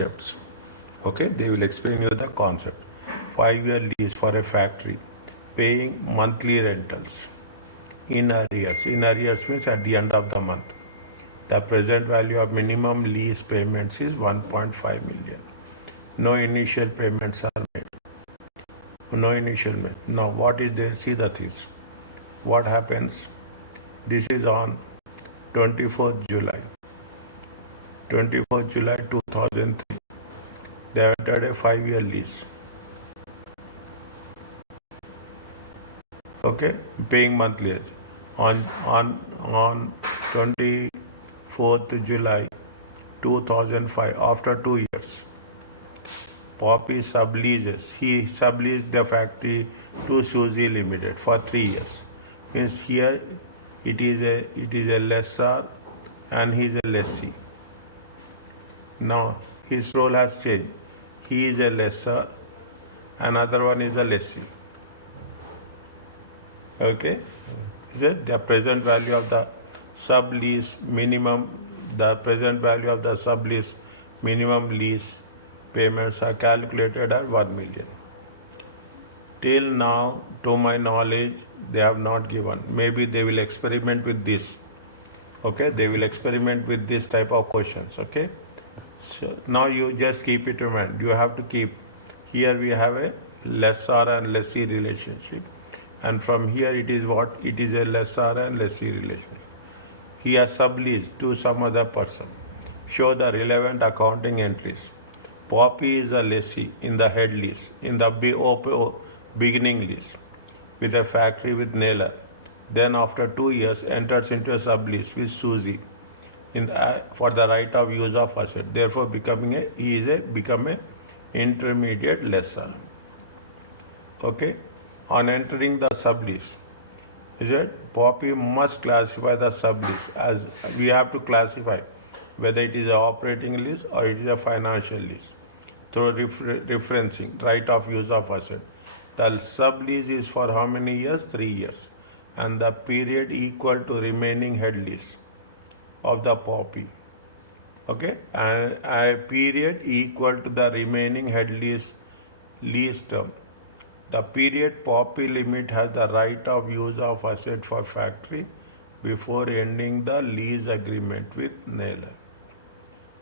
concepts. Okay, they will explain you the concept. 5-year lease for a factory, paying monthly rentals in arrears. In arrears means at the end of the month. The present value of minimum lease payments is 1.5 million. No initial payments are made. No initial payment. Now what is there? See the things. What happens? This is on 24th July. 24th July 2003. They entered a 5-year lease. Okay, paying monthly. On 24th July 2005, after 2 years, Poppy subleases. He subleased the factory to Suzy Limited for 3 years. Means here it is a lessor and he is a lessee. Now his role has changed. He is a lessor, another one is a lessee. Okay, the present value of the sublease minimum, the present value of the sublease minimum lease payments are calculated at 1 million. Till now, to my knowledge, they have not given. Maybe they will experiment with this. Okay, they will experiment with this type of questions. Okay, so now you just keep it in mind. You have to keep. Here we have a lessor and lessee relationship, and from here it is what? It is a lessor and lessee relationship. He has subleased to some other person. Show the relevant accounting entries. Poppy is a lessee in the head lease, in the beginning lease, with a factory with Naylor. Then after 2 years enters into a sublease with Suzy for the right of use of asset. Therefore become a intermediate lessor. Okay? On entering the sublease, is it? Poppy must classify the sublease as we have to classify whether it is an operating lease or it is a financial lease through referencing right of use of asset. The sublease is for how many years? 3 years. And the period equal to remaining head lease of the Poppy. Okay? And a period equal to the remaining head lease term. The period Poppy limit has the right of use of asset for factory before ending the lease agreement with Naylor.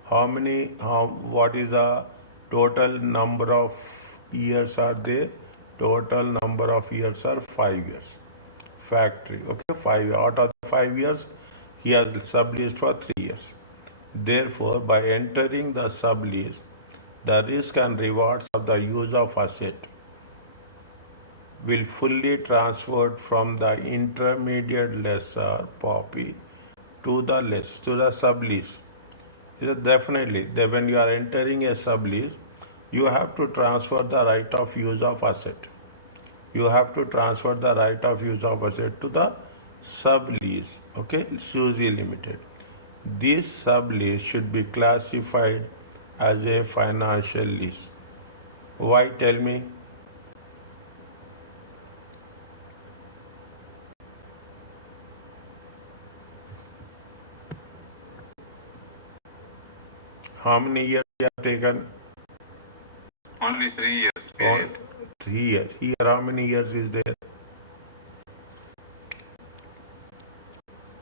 What is the total number of years are there? Total number of years are 5 years. Factory, okay, 5 years. Out of the 5 years, he has subleased for 3 years. Therefore, by entering the sublease, the risk and rewards of the use of asset will fully transferred from the intermediate lessor Poppy to the sublease. Definitely, when you are entering a sublease, you have to transfer the right of use of asset. You have to transfer the right of use of asset to the sublease, okay, Suzy Limited. This sublease should be classified as a financial lease. Why? Tell me. How many years you have taken? Only 3 years period. 3 years. Here how many years is there?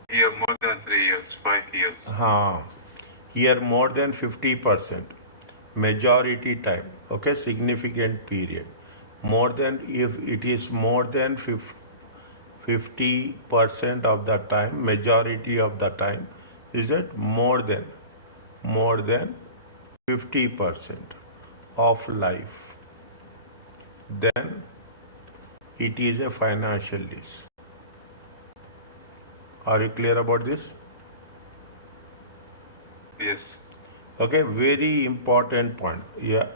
Here more than 3 years, 5 years. Here more than 50%. Majority time. Okay, significant period. More than, if it is more than 50% of the time, majority of the time, is it more than 50% of life, then it is a financial lease. Are you clear about this? Yes. Okay, very important point. Yeah,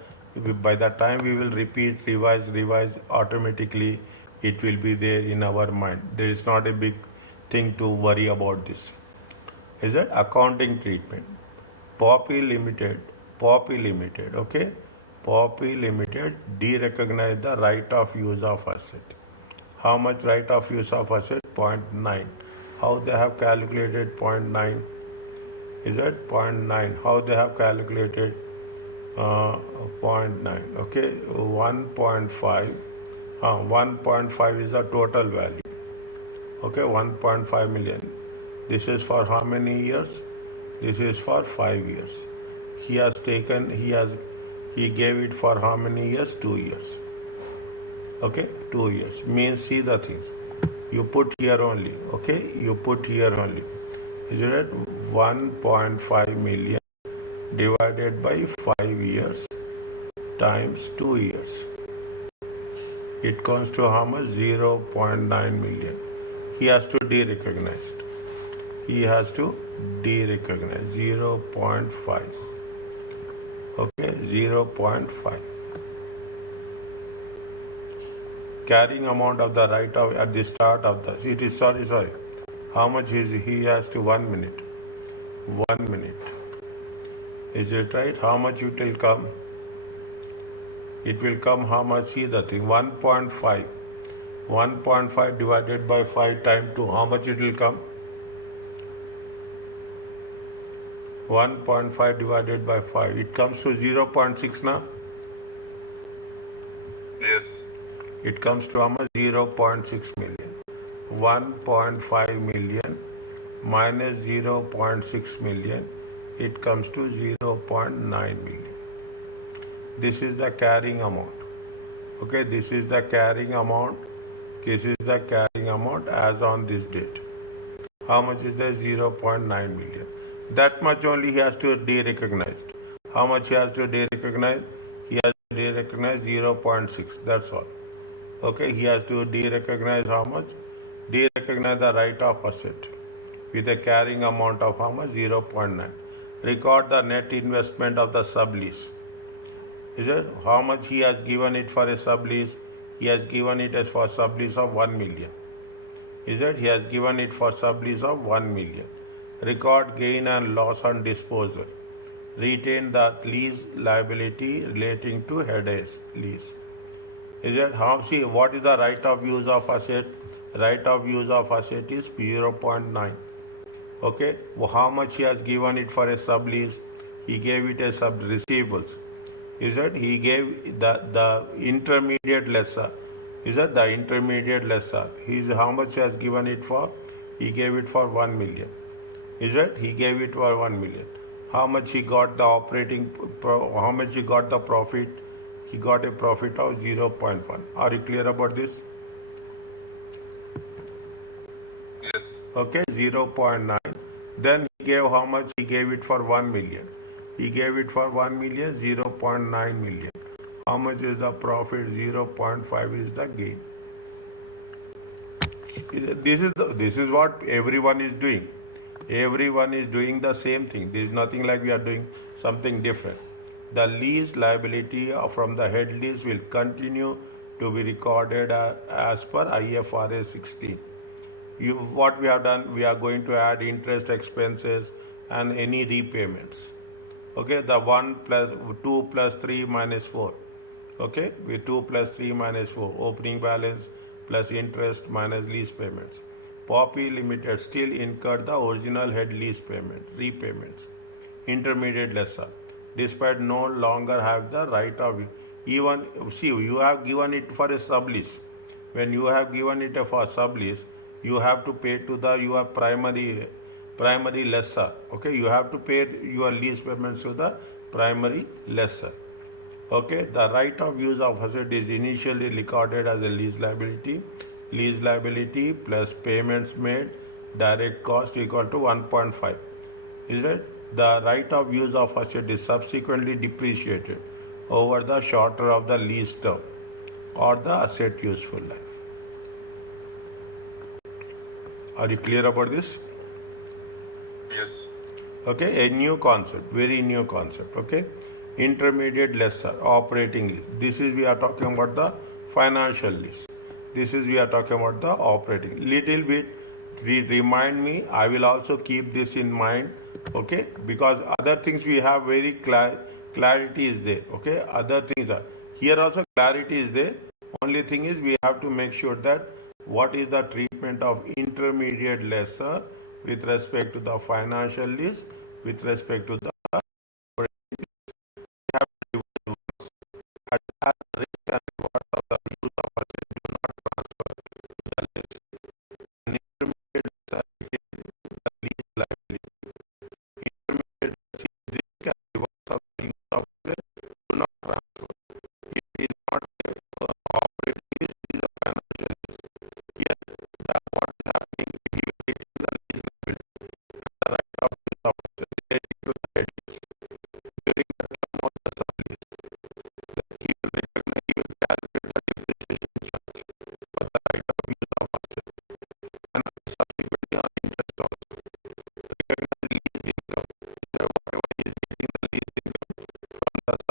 by the time we will repeat, revise, automatically it will be there in our mind. There is not a big thing to worry about this. Is it? Accounting treatment. Poppy Limited, okay? Poppy Limited de-recognize the right of use of asset. How much right of use of asset? 0.9. How they have calculated 0.9? Is that 0.9? How they have calculated? uh, 0.9. Okay, 1.5. 1.5 is the total value. Okay, 1.5 million. This is for how many years? This is for 5 years. He gave it for how many years? 2 years. Okay, 2 years. Means see the things. You put here only. Okay, you put here only. Is it 1.5 million divided by 5 years times 2 years? It comes to how much? 0.9 million. He has to de-recognize. He has to de-recognize 0.5. Okay, 0.5. Carrying amount of the right of at the start of the it is sorry. How much is he has to 1 minute? 1 minute. Is it right? How much it will come? It will come how much? See the thing 1.5. 1.5 divided by 5 times 2. How much it will come? 1.5 divided by 5. It comes to 0.6 now. Yes. It comes to how much? 0.6 million. 1.5 million minus 0.6 million. It comes to 0.9 million. This is the carrying amount. Okay, this is the carrying amount. This is the carrying amount as on this date. How much is there? 0.9 million. That much only he has to de-recognize. How much he has to de-recognize? He has to de-recognize 0.6. That's all. Okay, he has to de-recognize how much? De-recognize the right of asset with a carrying amount of how much? 0.9. Record the net investment of the sublease. Is it? How much he has given it for a sublease? He has given it as for sublease of 1 million. Is it? He has given it for sublease of 1 million. Record gain and loss on disposal. Retain the lease liability relating to head lease. Is it? How? See, what is the right of use of asset? Right of use of asset is 0.9. Okay. Well, how much he has given it for a sublease? He gave it as sub receivables. Is it? He gave the intermediate lessor. Is that the intermediate lessor? How much he has given it for? He gave it for 1 million. Is it? He gave it for 1 million. How much he got the how much he got the profit? He got a profit of 0.1. Are you clear about this? Yes. Okay, 0.9. Then he gave how much? He gave it for 1 million. He gave it for 1 million, 0.9 million. How much is the profit? 0.5 is the gain. This is what everyone is doing. Everyone is doing the same thing. There is nothing like we are doing something different. The lease liability from the head lease will continue to be recorded as per IFRS 16. What we have done, we are going to add interest expenses and any repayments. Okay, the 2 plus 3 minus 4. Okay, with 2 plus 3 minus 4. Opening balance plus interest minus lease payments. Poppy Limited still incurred the original head lease repayments. Intermediate lessor, despite no longer have the right of even see you have given it for a sublease. When you have given it for sublease, you have to pay to your primary lessor. Okay, you have to pay your lease payments to the primary lessor. Okay, the right of use of asset is initially recorded as a lease liability. Lease liability plus payments made, direct cost equal to 1.5. Is it? The right of use of asset is subsequently depreciated over the shorter of the lease term or the asset useful life. Are you clear about this? Yes. Okay, a new concept, very new concept. Okay, intermediate lessor, operating lease. This is we are talking about the financial lease. This is we are talking about the operating. Little bit remind me. I will also keep this in mind. Okay, because other things we have very clarity is there. Okay, other things are here also clarity is there. Only thing is we have to make sure that what is the treatment of intermediate lessor with respect to the financial lease, with respect to the officer do not transfer. If he is not operating lease, he is a financial lease. Here, that what is happening, he will get the lease liability, the right of this officer relating to the creditors during the term of the sublease. He will recognize, he will calculate the depreciation charge for the right of use of asset and subsequently on interest also. Recognize lease income, whatever he is getting the lease income from the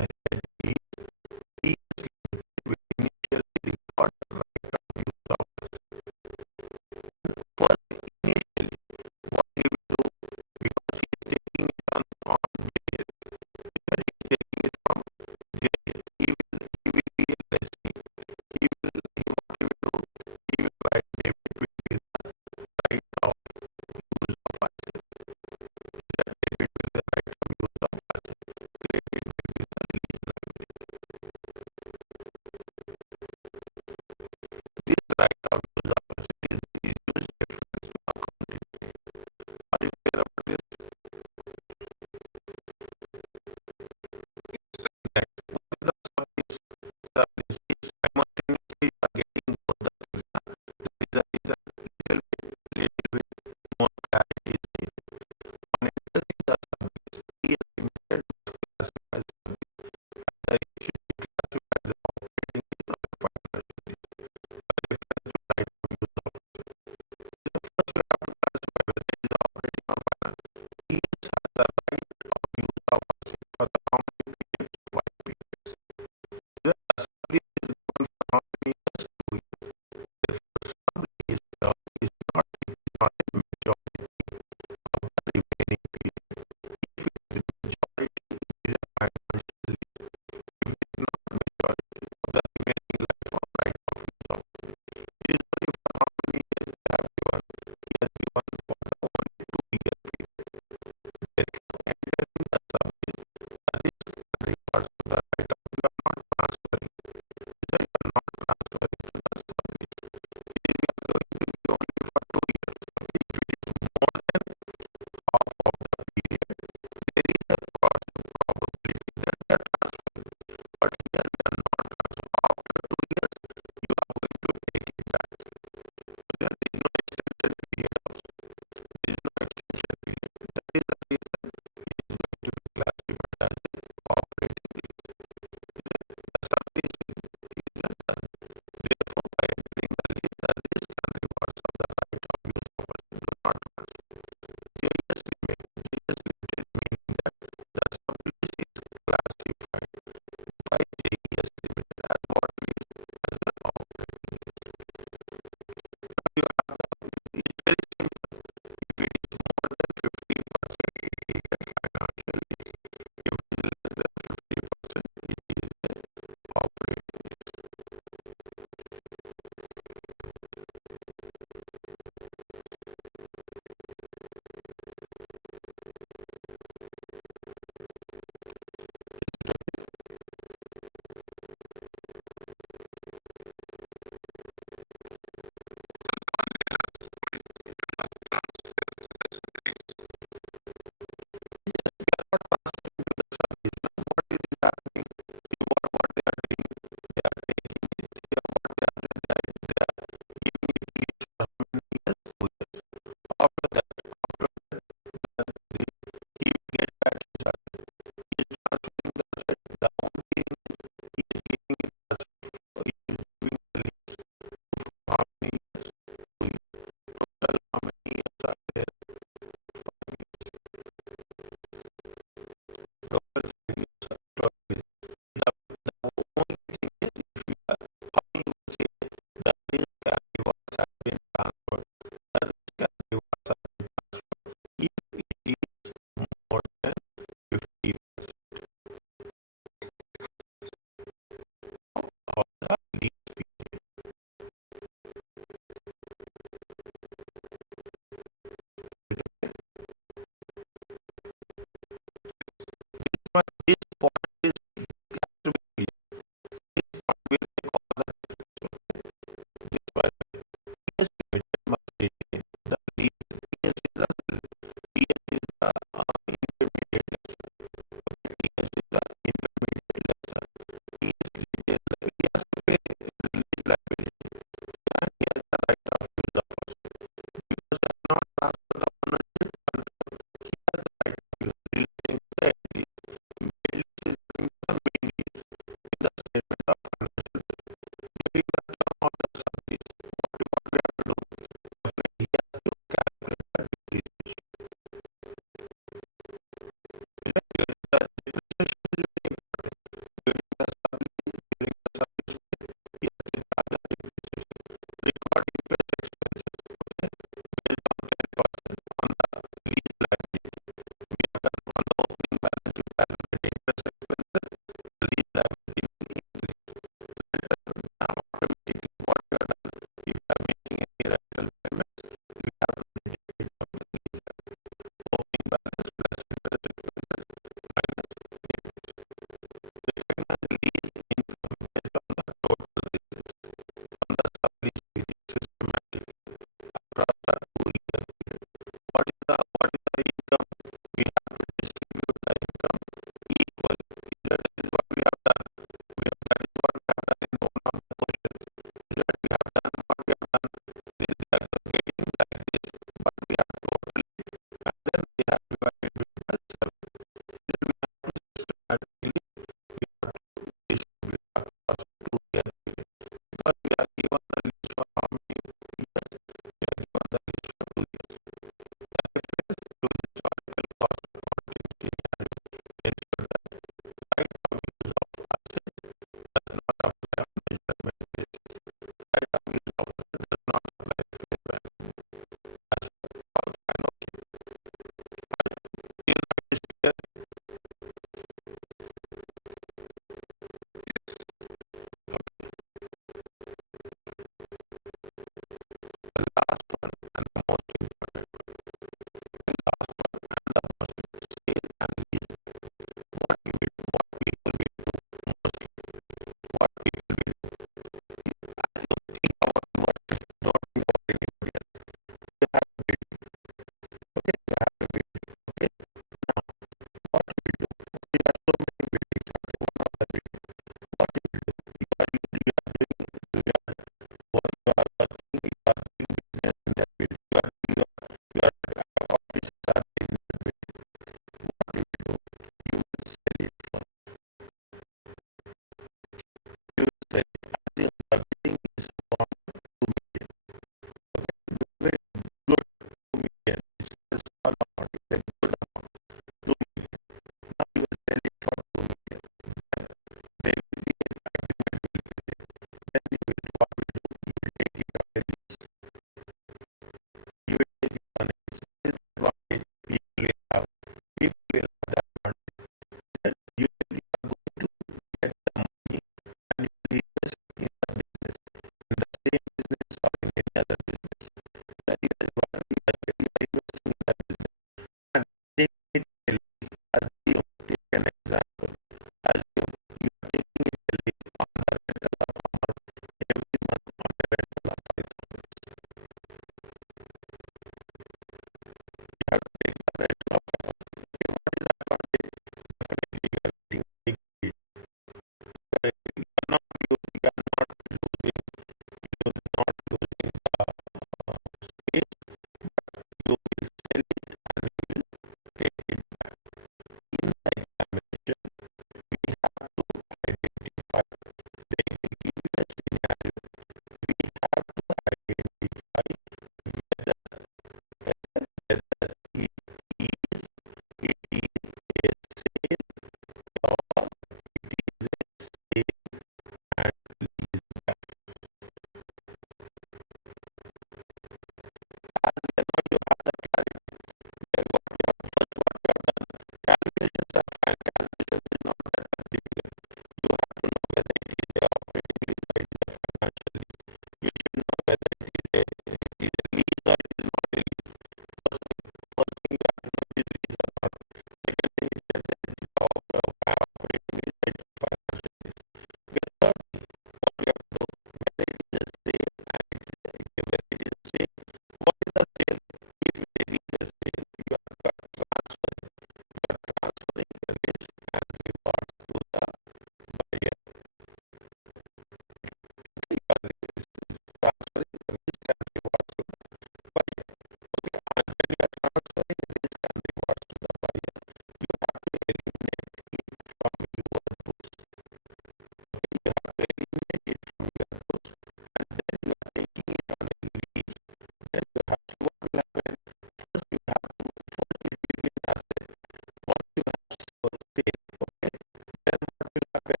will happen?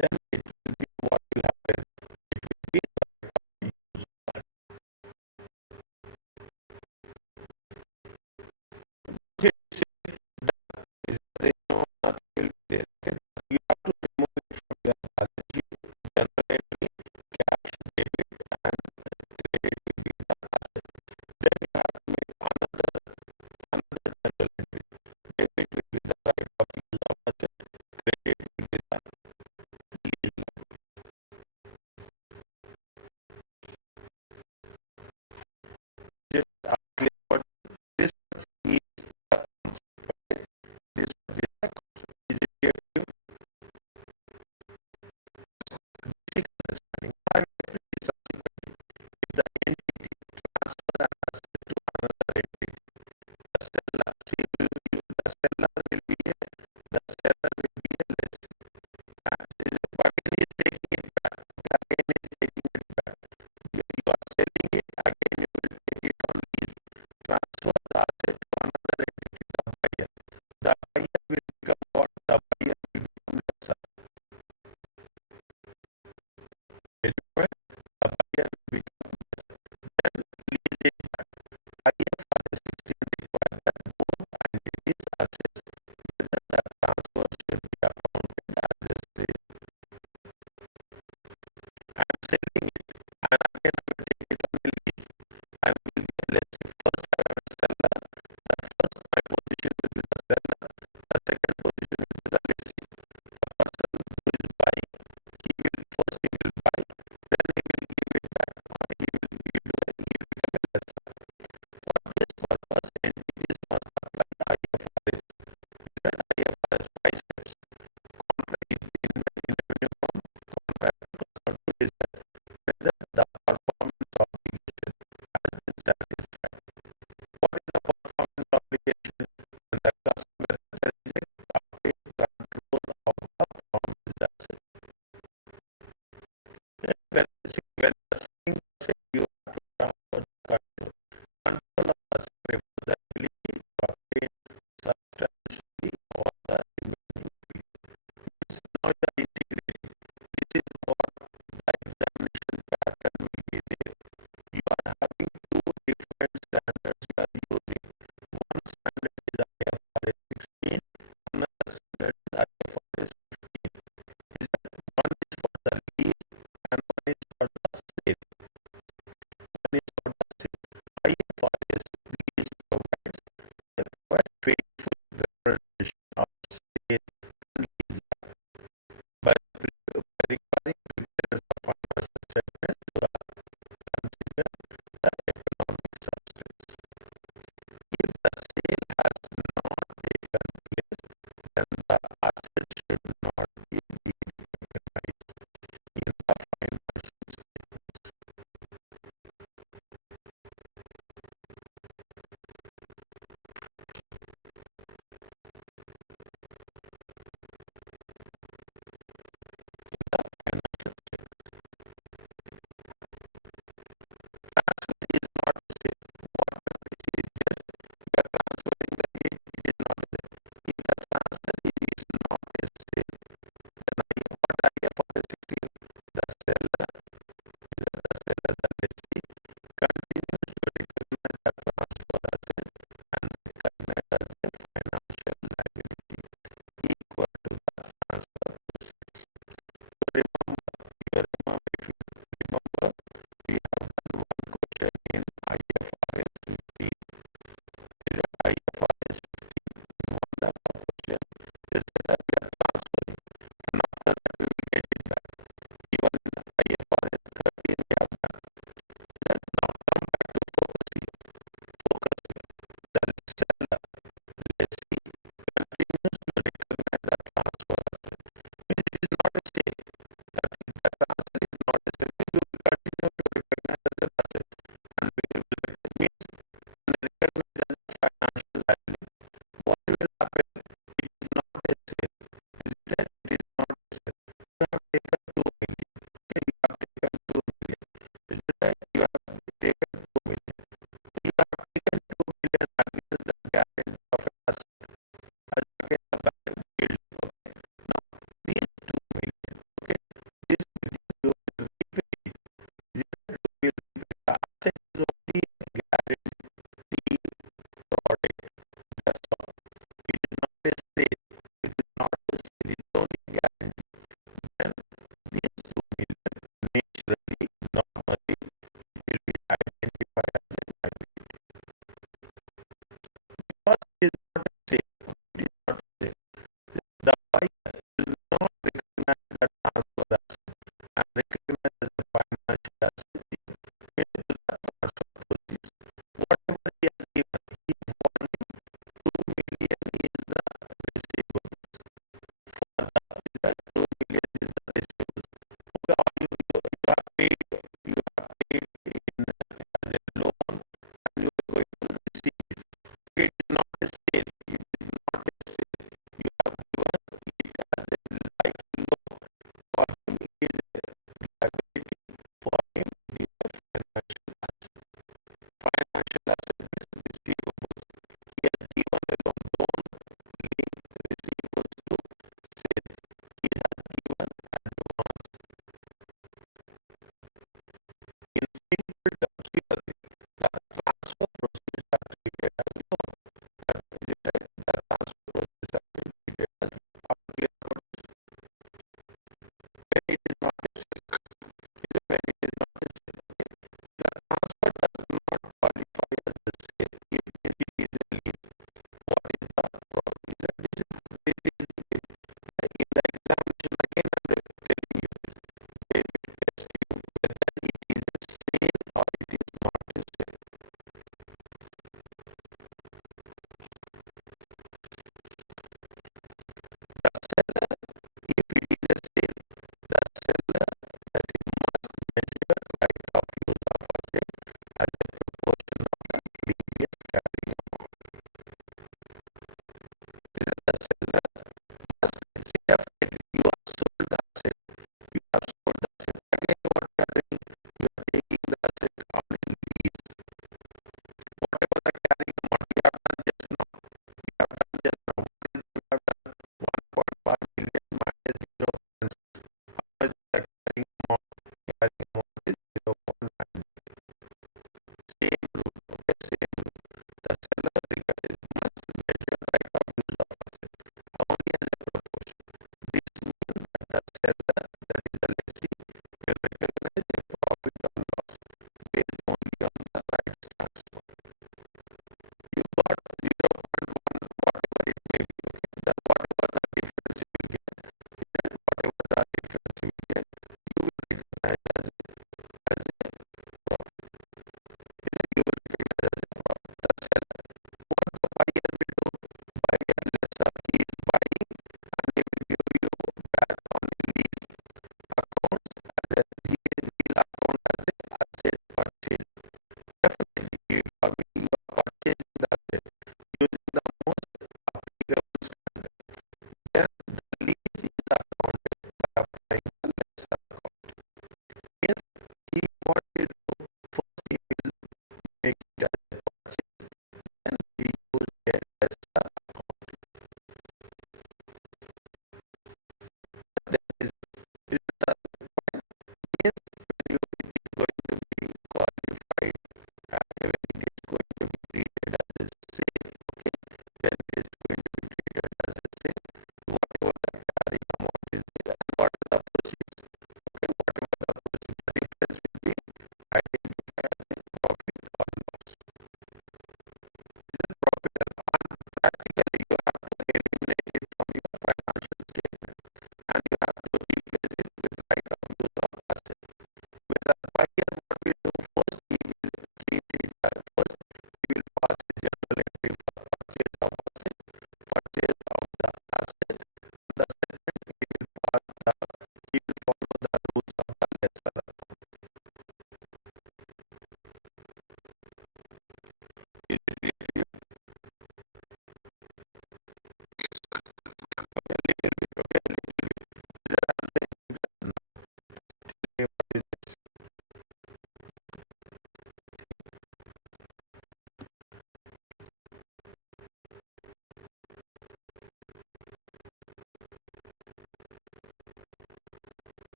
Then it will be what will happen? It will be is there no nothing will be there. Then you have to remove it from your balance sheet. Generally, cash debit and credit will be the asset. Then you have to make another general entry. Debit will be the write-off yield of asset. Credit will be the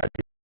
that